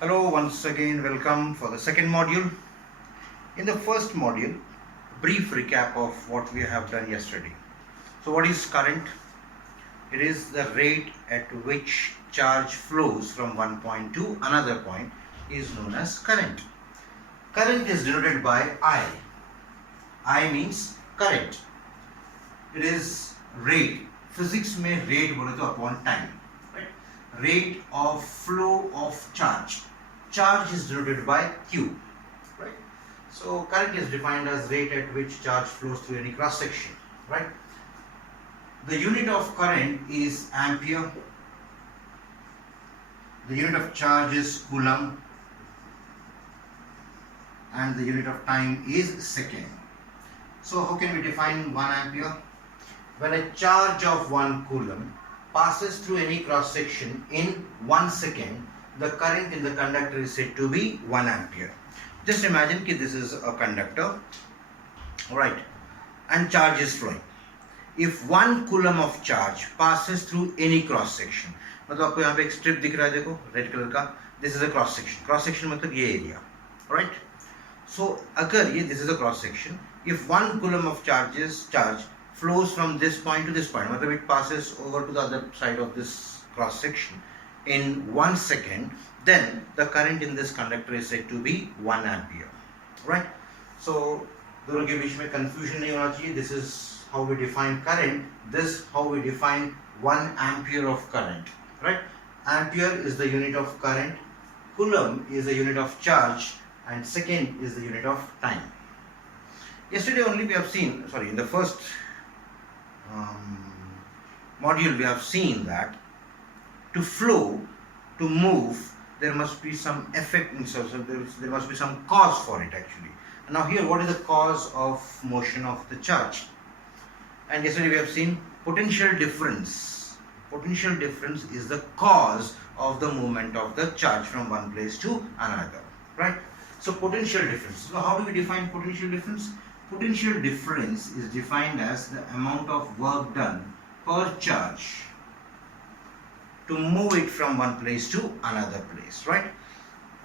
Hello, once again, welcome for the second module. In the first module, brief recap of what we have done yesterday. So, what is current? It is the rate at which charge flows from one point to another point is known as current. Current is denoted by I. I means current. It is rate. Physics में rate बोले तो upon time. Right? Rate of flow of charge. Charge is denoted by Q. Right? So current is defined as rate at which charge flows through any cross section. Right? The unit of current is ampere. The unit of charge is coulomb. And the unit of time is second. So how can we define 1 ampere? When a charge of 1 coulomb passes through any cross section in 1 second, the current in the conductor is said to be 1 ampere. Just imagine that this is a conductor, alright, and charge is flowing. If 1 coulomb of charge passes through any cross section, मतलब आपको यहाँ पे एक स्ट्रिप दिख रहा है, देखो red colour का, this is a cross section. Cross section मतलब ये एरिया, alright. So अगर ये this is a cross section, if 1 coulomb of charge flows from this point to this point, मतलब it passes over to the other side of this cross section in 1 second, then the current in this conductor is said to be 1 ampere. Right? So दोनों के बीच में confusion नहीं होना चाहिए. This is how we define current. This how we define 1 ampere of current. Right? Ampere is the unit of current. Coulomb is the unit of charge. And second is the unit of time. Yesterday only we have seen, in the first module we have seen that to flow, to move, there must be some effect, so there must be some cause for it actually. Now here, what is the cause of motion of the charge? And yesterday we have seen potential difference. Potential difference is the cause of the movement of the charge from one place to another, right? So potential difference. So how do we define potential difference? Potential difference is defined as the amount of work done per charge to move it from one place to another place, right?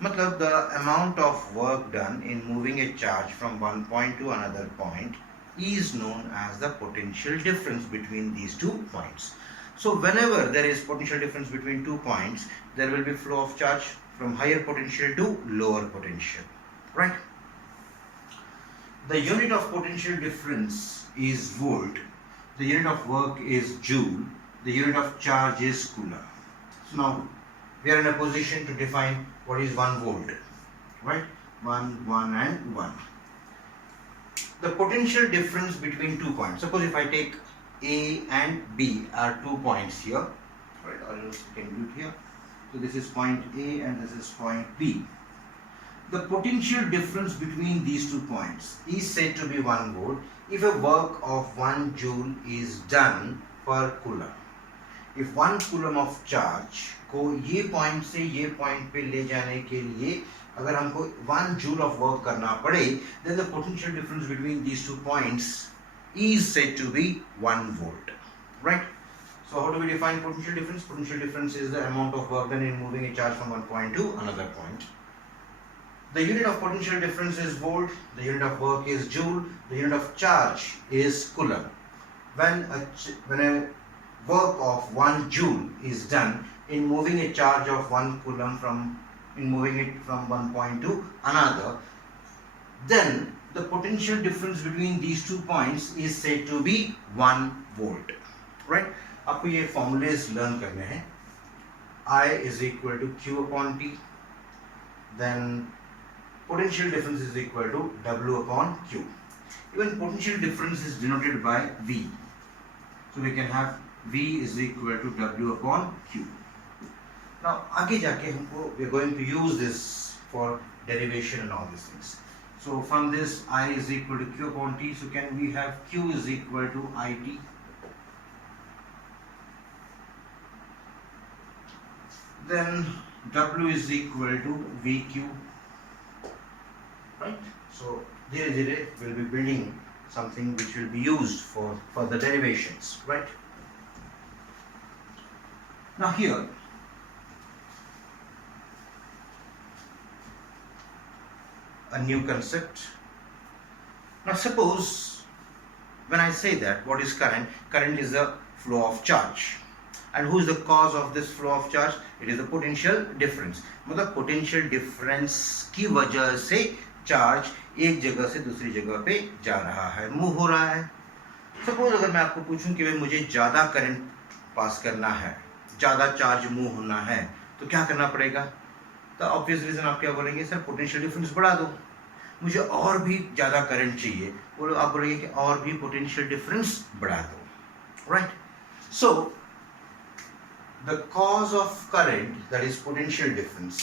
मतलब the amount of work done in moving a charge from one point to another point is known as the potential difference between these 2 points. So whenever there is potential difference between 2 points, there will be flow of charge from higher potential to lower potential, right? The unit of potential difference is volt, the unit of work is joule, the unit of charge is coulomb. So now we are in a position to define what is 1 volt, right? 1, 1 and 1. The potential difference between 2 points. Suppose if I take A and B are 2 points here, right? Or else you can do it here. So this is point A and this is point B. The potential difference between these 2 points is said to be 1 volt if a work of 1 joule is done per coulomb. If 1 coulomb of charge को ये point से ये point पे ले जाने के लिए अगर हमको 1 joule of work करना पड़े, then the potential difference between these 2 points is said to be 1 volt, right? So how do we define potential difference? Potential difference is the amount of work done in moving a charge from one point to another point. The unit of potential difference is volt, the unit of work is joule, the unit of charge is coulomb. When a work of 1 joule is done in moving a charge of 1 coulomb in moving it from one point to another, then the potential difference between these 2 points is said to be 1 volt, right? आपको ये formulas learn करने हैं. I is equal to Q upon T. Then potential difference is equal to W upon Q. Even potential difference is denoted by V. So we can have V is equal to W upon Q. Now आगे जाके हमको we are going to use this for derivation and all these things. So from this I is equal to Q upon T. So can we have Q is equal to IT? Then W is equal to VQ, right? So धीरे धीरे we'll be building something which will be used for further derivations, right? Now here a new concept. Now suppose when I say that what is current? Current is the flow of charge. And who is the cause of this flow of charge? It is the potential difference. मतलब potential difference की वजह से चार्ज एक जगह से दूसरी जगह पे जा रहा है, मूव हो रहा है. सपोज अगर मैं आपको पूछूं कि भाई मुझे ज़्यादा करंट पास करना है, ज़्यादा चार्ज मूव होना है, तो क्या करना पड़ेगा? तो ऑब्वियस रीजन आप क्या बोलेंगे, सर पोटेंशियल डिफरेंस बढ़ा दो. मुझे और भी ज़्यादा करंट चाहिए, बोलो आप बोलेंगे कि और भी पोटेंशियल डिफरेंस बढ़ा दो. राइट. सो the cause of current, that is potential difference,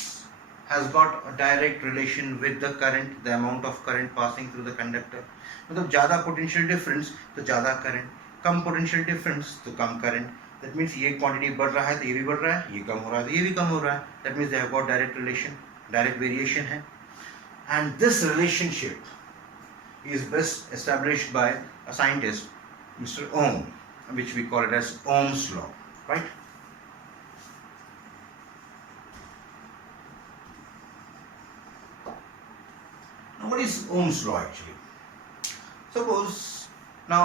has got a direct relation with the current, the amount of current passing through the conductor. मतलब ज़्यादा potential difference तो ज़्यादा current, कम potential difference तो कम current. That means ये quantity बढ़ रहा है तो ये भी बढ़ रहा है, ये कम हो रहा है तो ये भी कम हो रहा है. That means they have got direct relation, direct variation है. And this relationship is best established by a scientist, Mr. Ohm, which we call it as Ohm's law, right? Now, what is Ohm's law actually? Suppose now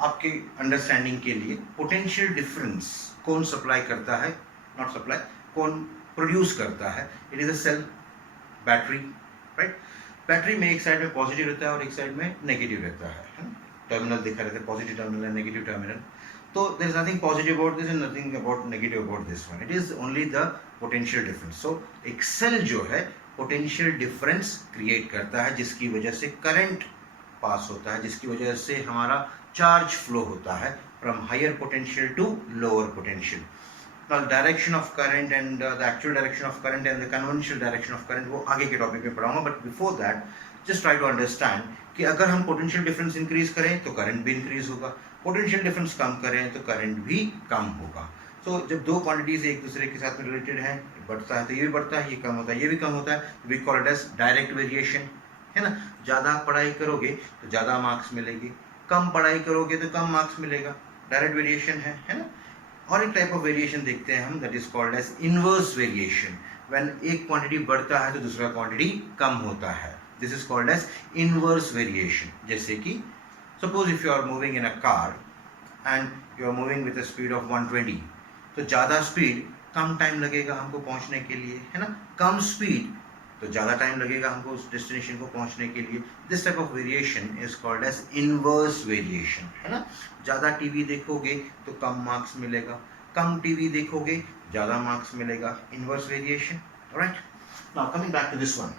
आपके अंडरस्टैंडिंग के लिए potential difference कौन सप्लाई करता है, not supply, कौन produce करता है? It is a cell, battery, right. Battery में एक साइड में पॉजिटिव रहता है और एक साइड में नेगेटिव रहता है. टर्मिनल दिखा रहता है, positive terminal and negative terminal. तो there is nothing positive about this and nothing about negative about this one. It is only the potential difference. So एक सेल जो है पोटेंशियल डिफरेंस क्रिएट करता है, जिसकी वजह से करंट पास होता है, जिसकी वजह से हमारा चार्ज फ्लो होता है from higher potential to lower potential. Now direction of current and the actual direction of current and the conventional direction of current वो आगे के टॉपिक में पढ़ाऊंगा. But before that just try to understand कि अगर हम पोटेंशियल डिफरेंस इंक्रीज करें तो करंट भी इंक्रीज होगा, पोटेंशियल डिफरेंस कम करें तो करंट भी कम होगा. सो जब दो क्वांटिटीज एक दूसरे के साथ रिलेटेड है, बढ़ता है तो ये भी बढ़ता है, ये कम होता है, ये भी कम होता है. We call it as direct variation, है ना. ज़्यादा पढ़ाई करोगे तो ज़्यादा मार्क्स मिलेंगे, कम पढ़ाई करोगे तो कम मार्क्स मिलेगा. डायरेक्ट वेरिएशन है ना. और एक टाइप ऑफ वेरिएशन देखते हैं हम, that is called as inverse variation. When एक क्वांटिटी बढ़ता है तो दूसरा क्वांटिटी कम होता है. This is called as inverse variation. जैसे कि suppose if you are moving in a car and you are moving with a speed of 120, तो ज़्यादा स्पीड कम टाइम लगेगा हमको पहुंचने के लिए, है ना. कम स्पीड तो ज़्यादा टाइम लगेगा हमको उस डेस्टिनेशन को पहुंचने के लिए. This type of variation is called as inverse variation, है ना. ज़्यादा टीवी देखोगे तो कम मार्क्स मिलेगा, कम टीवी देखोगे ज़्यादा मार्क्स मिलेगा. Inverse variation. Right. Now coming back to this one.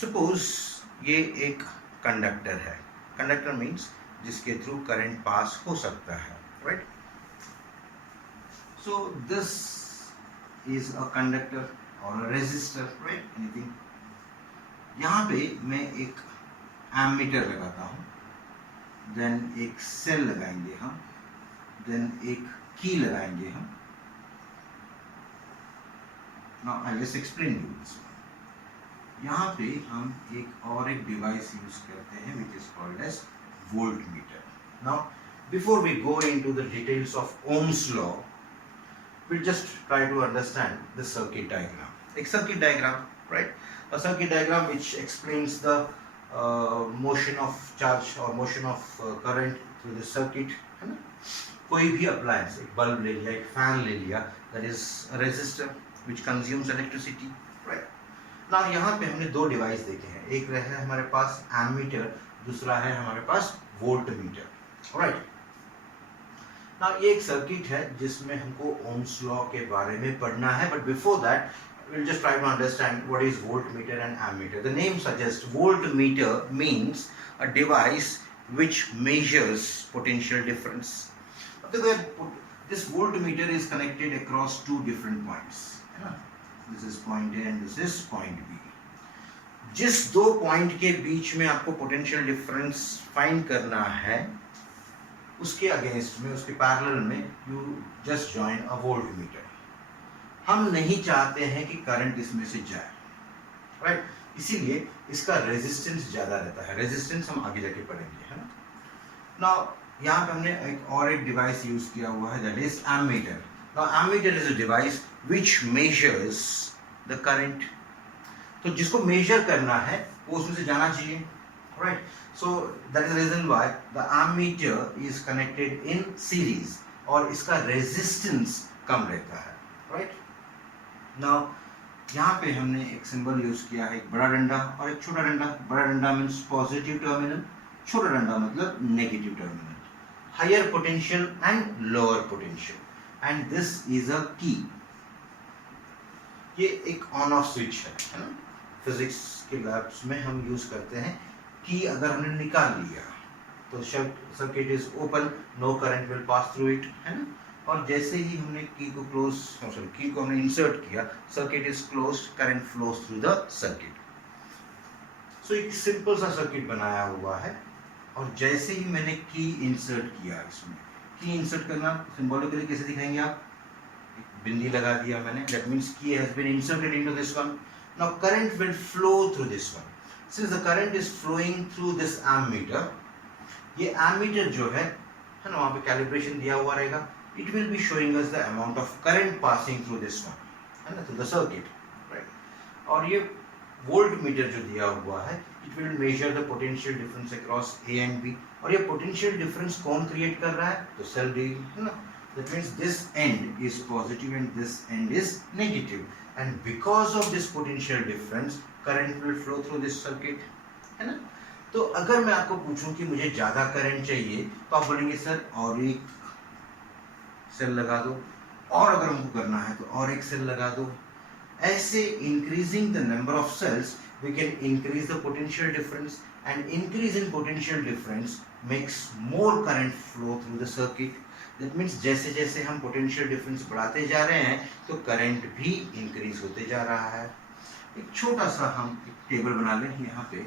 Suppose ये एक कंडक्टर है. कंडक्टर मीन्स जिसके थ्रू करंट पास हो सकता है, right. So this is a conductor और रेजिस्टर, राइट, एनीथिंग. यहाँ पे मैं एक एमीटर लगाता हूँ, देन एक सेल लगाएंगे हम, देन एक की लगाएंगे हम. Now I just explain you this. यहाँ पे हम एक डिवाइस यूज करते हैं which is called as voltmeter. Now before we go into the details of Ohm's law, we'll just try to understand the circuit diagram. A circuit diagram, right? A circuit diagram which explains the motion of charge or motion of current through the circuit. है ना. कोई भी appliance, एक bulb ले लिया, एक fan ले लिया, that is a resistor which consumes electricity, right? Now यहाँ पे हमने दो डिवाइस देखे हैं. एक है हमारे पास एमीटर, दूसरा है हमारे पास वोल्टमीटर, right? Now ये एक सर्किट है जिसमें हमको ओम्स लॉ के बारे में पढ़ना है. But before that we'll just try to understand what is voltmeter and ammeter. The name suggests voltmeter means a device which measures potential difference. This voltmeter is connected across two different points. This is point A and this is point B. जिस दो पॉइंट के बीच में आपको potential difference find करना है, उसके अगेंस्ट में, उसके पैरेलल में यू जस्ट जॉइन अ वोल्टमीटर. हम नहीं चाहते हैं कि करंट इसमें से जाए, राइट. इसीलिए इसका रेजिस्टेंस ज़्यादा रहता है. रेजिस्टेंस हम आगे जाके पढ़ेंगे, है ना. नाउ यहाँ पे हमने एक डिवाइस यूज किया हुआ है, that is ammeter. Now ammeter is a device which measures the current. तो जिसको मेजर करना है वो उसमें से जाना चाहिए, right. So that is the reason why the ammeter is connected in series और इसका रेजिस्टेंस कम रहता है, राइट. नाउ यहाँ पे हमने एक सिंबल यूज किया है, एक बड़ा डंडा और एक छोटा डंडा. बड़ा डंडा मीन्स पॉजिटिव टर्मिनल, छोटा डंडा मतलब negative terminal. Higher potential and lower potential, and this is a key. ये एक ऑन ऑफ स्विच है ना. फिजिक्स के लैब्स में हम यूज करते हैं कि अगर हमने निकाल लिया तो circuit is open, no current will pass through it, है ना. और जैसे ही हमने की को क्लोज, सॉरी की को हमने इंसर्ट किया, circuit is closed, current flows through the circuit. So एक सिंपल सा सर्किट बनाया हुआ है और जैसे ही मैंने की इंसर्ट किया, इसमें की इंसर्ट करना सिंबॉलिकली कैसे दिखाएंगे आप, बिंदी लगा दिया मैंने, that means key has been inserted into this one. Now current will flow through this one. Since the current is flowing through this ammeter, ये ammeter जो है ना, वहाँ पे calibration दिया हुआ रहेगा. It will be showing us the amount of current passing through this one, है ना, through the circuit, right? और ये voltmeter जो दिया हुआ है, it will measure the potential difference across A and B. और ये potential difference कौन create कर रहा है, तो cell D, है ना. That means this end is positive and this end is negative, and because of this potential difference current will flow through this circuit, है ना. तो अगर मैं आपको पूछूं कि मुझे ज्यादा करंट चाहिए तो आप बोलेंगे सर और एक सेल लगा दो, और अगर हमको करना है तो और एक सेल लगा दो. ऐसे increasing the number of cells we can increase the potential difference, and increase in potential difference makes more current flow through the circuit. That means जैसे जैसे हम पोटेंशियल डिफरेंस बढ़ाते जा रहे हैं तो करंट भी इंक्रीज होते जा रहा है. एक छोटा सा हम एक टेबल बना लें यहाँ पे.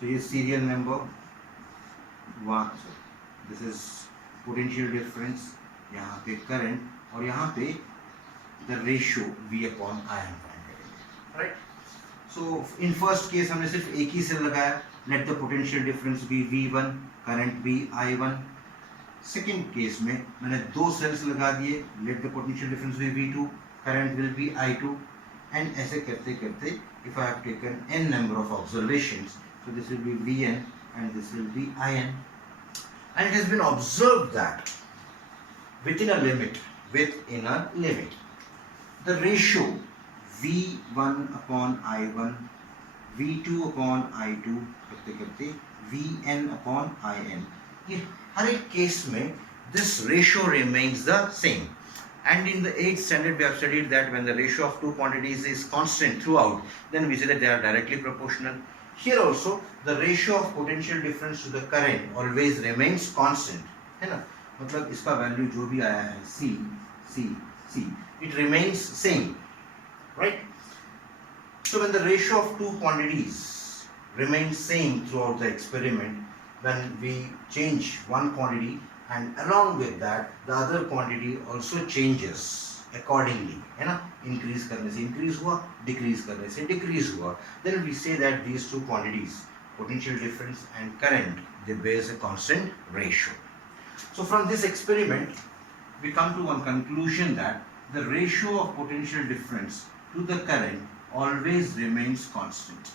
तो ये serial number 1, this is potential difference, यहाँ पे करंट, और यहाँ पे the ratio V upon I हम फाइंड करेंगे, right. So in first case हमने सिर्फ एक ही सेल लगाया, let the potential difference be V1, current be I1. Second case में मैंने दो सेल्स लगा दिए, let the potential difference be V2, current will be I2, and ऐसे करते करते if I have taken n number of observations, so this will be Vn and this will be In, and it has been observed that within a limit the ratio V1 upon I1, V2 upon I2 करते करते Vn upon In, ये हर एक केस में this ratio remains the same. And in the 8th standard we have studied that when the ratio of two quantities is constant throughout, then we say that they are directly proportional. Here also the ratio of potential difference to the current always remains constant, है ना. मतलब इसका वैल्यू जो भी आया है C, it remains same, right? So when the ratio of two quantities remains same throughout the experiment, when we change one quantity and along with that the other quantity also changes accordingly, है ना. increase करने से increase हुआ, decrease करने से decrease हुआ, then we say that these two quantities, potential difference and current, they bears a constant ratio. So from this experiment we come to one conclusion that the ratio of potential difference to the current always remains constant,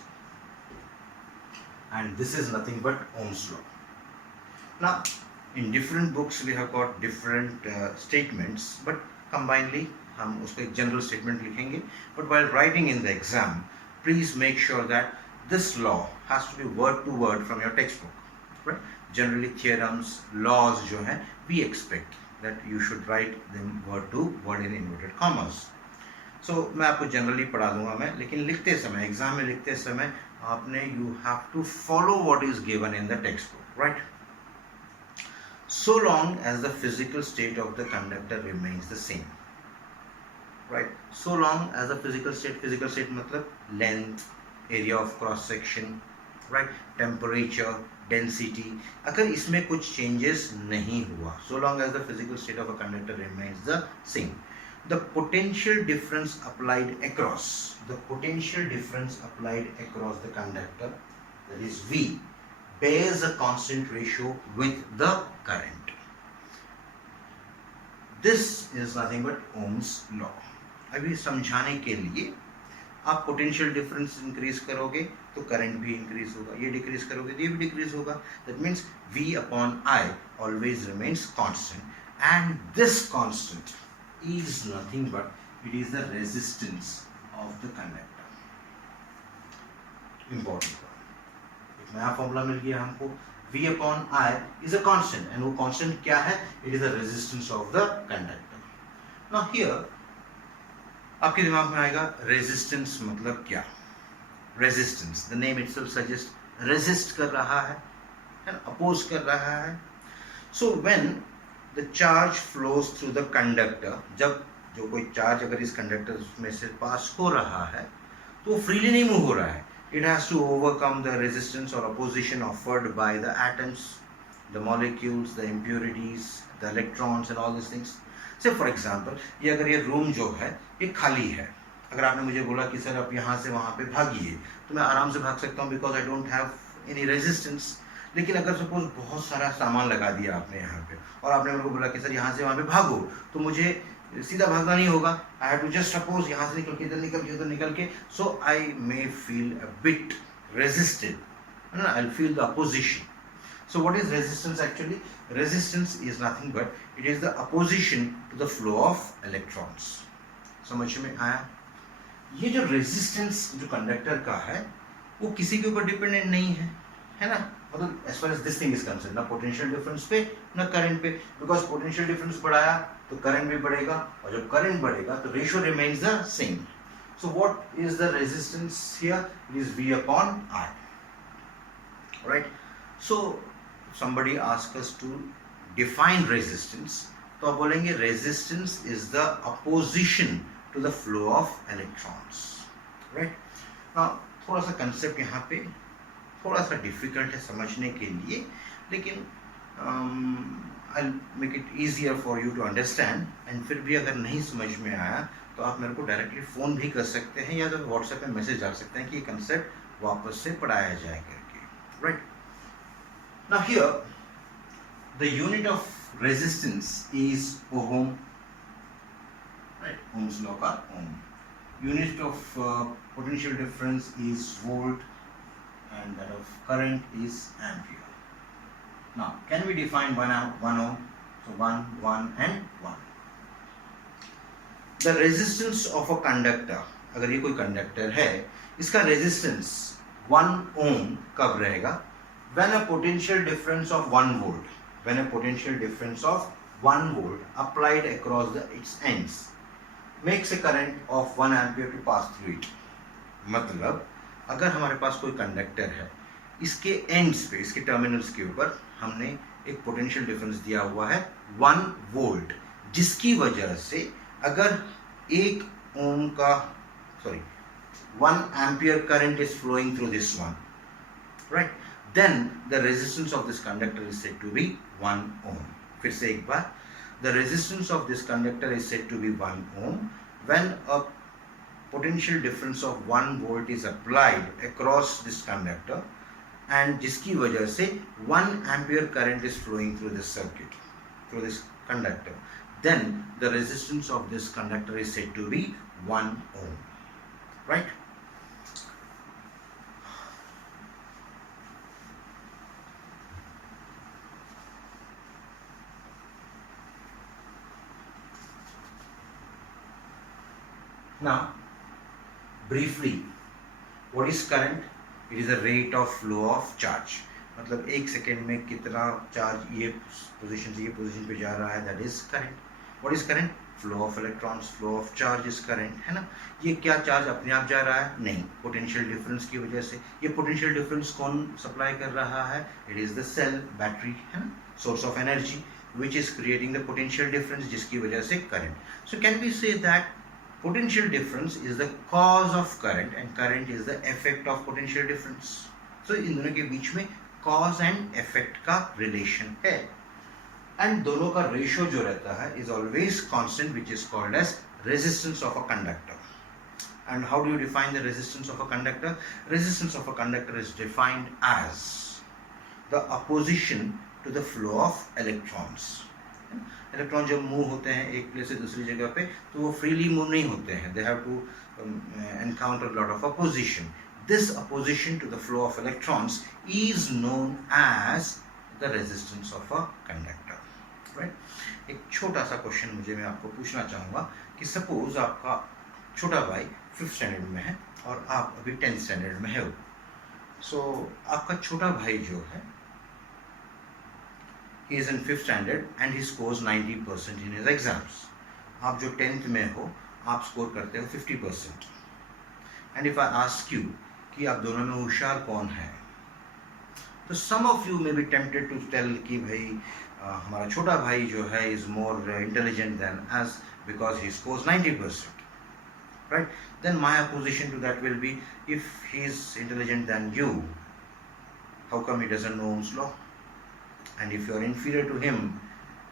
and this is nothing but Ohm's law. Now in different books we have got different statements, but combinedly हम उसको एक general statement लिखेंगे. But while writing in the exam, please make sure that this law has to be word to word from your textbook, right? Generally theorems, laws जो हैं, we expect that you should write them word to word in inverted commas. So मैं आपको generally पढ़ा दूंगा मैं, लेकिन लिखते समय, एग्जाम में लिखते समय आपने you have to follow what is given in the textbook, right? So long as the physical state of the conductor remains the same, right? So long as the physical state मतलब length, area of cross section, right? Temperature, density, अगर इसमें कुछ changes नहीं हुआ, so long as the physical state of a conductor remains the same, the potential difference applied across the conductor, that is V, bears a constant ratio with the current. This is nothing but Ohm's law. अभी समझाने के लिए आप potential difference increase करोगे तो करंट भी इंक्रीज होगा, ये डिक्रीज करोगे तो ये भी डिक्रीज होगा. That means V upon I always remains constant, and this constant is nothing but it is the resistance of the conductor. Important, एक नया फॉर्मूला मिल गया हमको. V upon I is a constant, and वो constant क्या है? It is the resistance of the conductor. Now here आपके दिमाग में आएगा resistance मतलब क्या? Resistance, the name itself suggests resist कर रहा है ना, oppose कर रहा है. So when the charge flows through the conductor, जब जो कोई चार्ज अगर इस कंडक्टर में से पास हो रहा है तो वो फ्रीली नहीं मूव हो रहा है. It has to overcome the resistance or opposition offered by the atoms, the molecules, the impurities, the electrons and all these things. Say for example, ये अगर ये रूम जो है ये खाली है, अगर आपने मुझे बोला कि सर आप यहाँ से वहाँ पे भागिए तो मैं आराम से भाग सकता हूँ because I don't have any resistance. लेकिन अगर सपोज बहुत सारा सामान लगा दिया आपने यहाँ पे और आपने मेरे को बोला कि सर यहाँ से वहाँ पे भागो, तो मुझे सीधा भागना नहीं होगा. I have to just suppose यहाँ से निकल के इधर निकल के उधर निकल के, so I may feel a bit resisted, I will feel the opposition. So what is resistance actually? Resistance is nothing but it is the opposition to the flow of electrons. समझ में आया? ये जो रेजिस्टेंस जो कंडक्टर का है वो किसी के ऊपर डिपेंडेंट नहीं है ना, मतलब as far as this thing is concern, ना पोटेंशियल डिफरेंस पे ना करंट पे, बिकॉज पोटेंशियल डिफरेंस बढ़ाया तो करंट भी बढ़ेगा, और जब करंट बढ़ेगा तो ratio remains the same. So what is the resistance here? It is V upon I. Right? So somebody ask us to define resistance, तो आप बोलेंगे resistance is the opposition to the flow of electrons. right? now थोड़ा सा कंसेप्ट यहाँ पे थोड़ा सा डिफिकल्ट है समझने के लिए, लेकिन I'll make it easier for you to understand. And फिर भी अगर नहीं समझ में आया तो आप मेरे को डायरेक्टली फ़ोन भी कर सकते हैं या तो व्हाट्सएप में मैसेज डाल सकते हैं कि ये कंसेप्ट वापस से पढ़ाया जाए करके. Right? Now here the unit of resistance is ohm. Right? Ohm's law का ohm. Unit of potential difference is volt, and that of current is ampere. Now, can we define one ohm? So 1, 1 and 1. The resistance of a conductor, अगर ये कोई कंडक्टर है, इसका रेजिस्टेंस 1 ohm कब रहेगा? When a potential difference of 1 volt, when a potential difference of 1 volt applied across its ends makes a current of 1 ampere to pass through it. मतलब अगर हमारे पास कोई कंडक्टर है, इसके एंड्स पे, इसके टर्मिनल्स के ऊपर हमने एक पोटेंशियल डिफरेंस दिया हुआ है 1 वोल्ट, जिसकी वजह से अगर 1 ampere current is flowing through this one, right, then the resistance of this conductor is said to be 1 ohm. फिर से एक बार, the resistance of this conductor is said to be 1 ohm when a potential difference of 1 volt is applied across this conductor, and जिसकी वजह से 1 ampere current is flowing through this circuit, through this conductor, then the resistance of this conductor is said to be 1 ohm. Right? Now, briefly, what is current? It is the rate of flow of charge. मतलब 1 सेकेंड में कितना चार्ज ये पोजीशन से ये पोजीशन पे जा रहा है, that is current. What is current? Flow of electrons, flow of charge is current, है ना? ये क्या चार्ज अपने आप जा रहा है? नहीं, पोटेंशियल डिफरेंस की वजह से. ये पोटेंशियल डिफरेंस कौन सप्लाई कर रहा है? It is the cell, battery, है ना? Source of energy which is creating the potential difference, जिसकी वजह से current. So can we say that potential difference is the cause of current and current is the effect of potential difference? So इन दोनों के बीच में cause and effect का relation है, and दोनों का ratio जो रहता है is always constant, which is called as resistance of a conductor. And how do you define the resistance of a conductor? Resistance of a conductor is defined as the opposition to the flow of electrons. Electron जब मूव होते हैं एक प्लेस से दूसरी जगह पे तो वो फ्रीली मूव नहीं होते हैं, they have to encounter lot of opposition. This opposition to the flow of electrons is known as the resistance of a conductor. Right. एक छोटा सा क्वेश्चन मैं आपको पूछना चाहूँगा कि सपोज आपका छोटा भाई 5th स्टैंडर्ड में है और आप अभी 10th स्टैंडर्ड में हो. सो आपका छोटा भाई जो है he is in 5th standard and he scores 90% in his exams. आप जो 10th में हो आप स्कोर करते हो 50%. And if I ask you कि आप दोनों में होशियार कौन है, तो some of you may be tempted to tell कि भाई हमारा छोटा भाई जो है is more intelligent than us because he scores 90%. Right? Then my opposition to that will be, if he is intelligent than you, how come he doesn't know Ohm's law? And if you are inferior to him,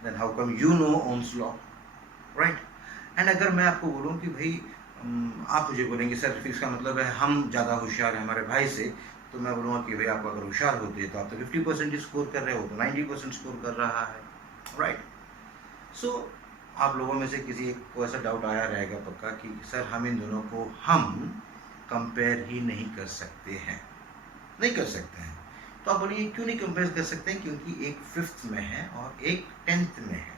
then how come you know Ohm's law? Right? And अगर मैं आपको बोलूँ कि भाई आप मुझे बोलेंगे सर इसका मतलब है हम ज़्यादा होशियार हैं हमारे भाई से, तो मैं बोलूँगा कि भाई आप अगर होशियार होते तो आप तो 50% स्कोर कर रहे हो, तो 90% स्कोर कर रहा है. राइट. सो आप लोगों में से किसी एक को ऐसा डाउट आया रहेगा पक्का कि सर हम इन दोनों को हम कंपेयर ही नहीं कर सकते हैं. नहीं कर सकते हैं. तो आप बोलिए क्यों नहीं कंपेयर कर सकते हैं? क्योंकि एक 5th में है और एक 10th में है,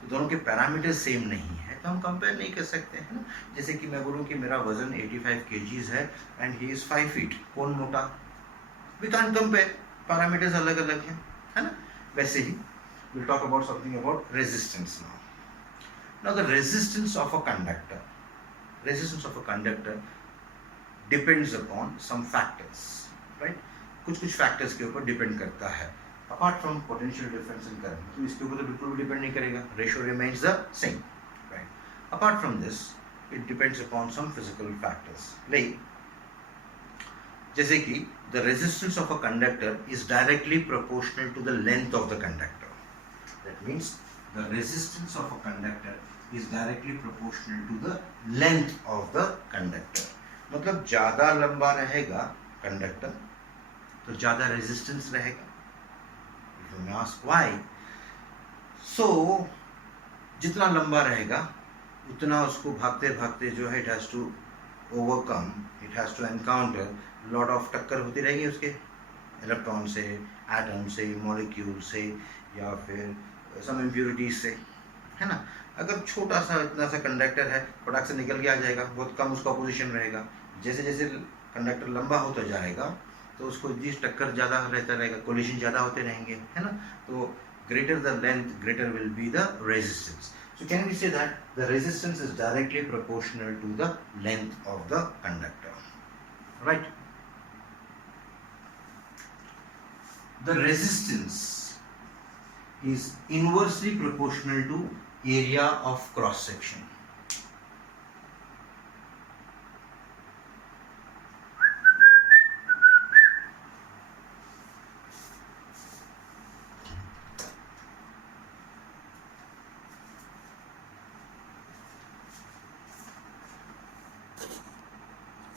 तो दोनों के पैरामीटर सेम नहीं है, तो हम कंपेयर नहीं कर सकते हैं ना. जैसे कि मैं बोलूँ कि मेरा वजन 85 kgs है एंड ही इज़ 5 feet. कौन मोटा? वी कांट कंपेयर, पैरामीटर्स अलग अलग हैं, है ना. वैसे he will talk about something about resistance now. Now the resistance of a conductor depends upon some factors, right? कुछ फैक्टर्स के ऊपर डिपेंड करता है. Apart from potential difference in current, तो इसके ऊपर तो बिल्कुल भी डिपेंड नहीं करेगा. Ratio remains the same. Right. Apart from this it depends upon some physical factors, like जैसे कि the resistance of a conductor is directly proportional to the length of the conductor. That means the resistance of a conductor is directly proportional to the length of the conductor. मतलब ज़्यादा लंबा रहेगा कंडक्टर तो ज़्यादा रेजिस्टेंस रहेगा. If you may ask why? So जितना लंबा रहेगा उतना उसको भागते भागते जो है it has to overcome, it has to encounter lot of टक्कर होती रहेगी उसके इलेक्ट्रॉन से, एटम से, मॉलिक्यूल से या फिर सम इम्प्योरिटीज से, है ना. अगर छोटा सा इतना सा कंडक्टर है फटाक से निकल के आ जाएगा, बहुत कम उसका पोजीशन रहेगा. जैसे जैसे कंडक्टर लंबा होता जाएगा तो उसको जिस टक्कर ज़्यादा रहता रहेगा, कोलिशन ज़्यादा होते रहेंगे, है ना. तो greater the length greater will be the resistance. So can we say that the resistance is directly proportional to the length of the conductor. Right. The resistance is inversely proportional to area of cross section.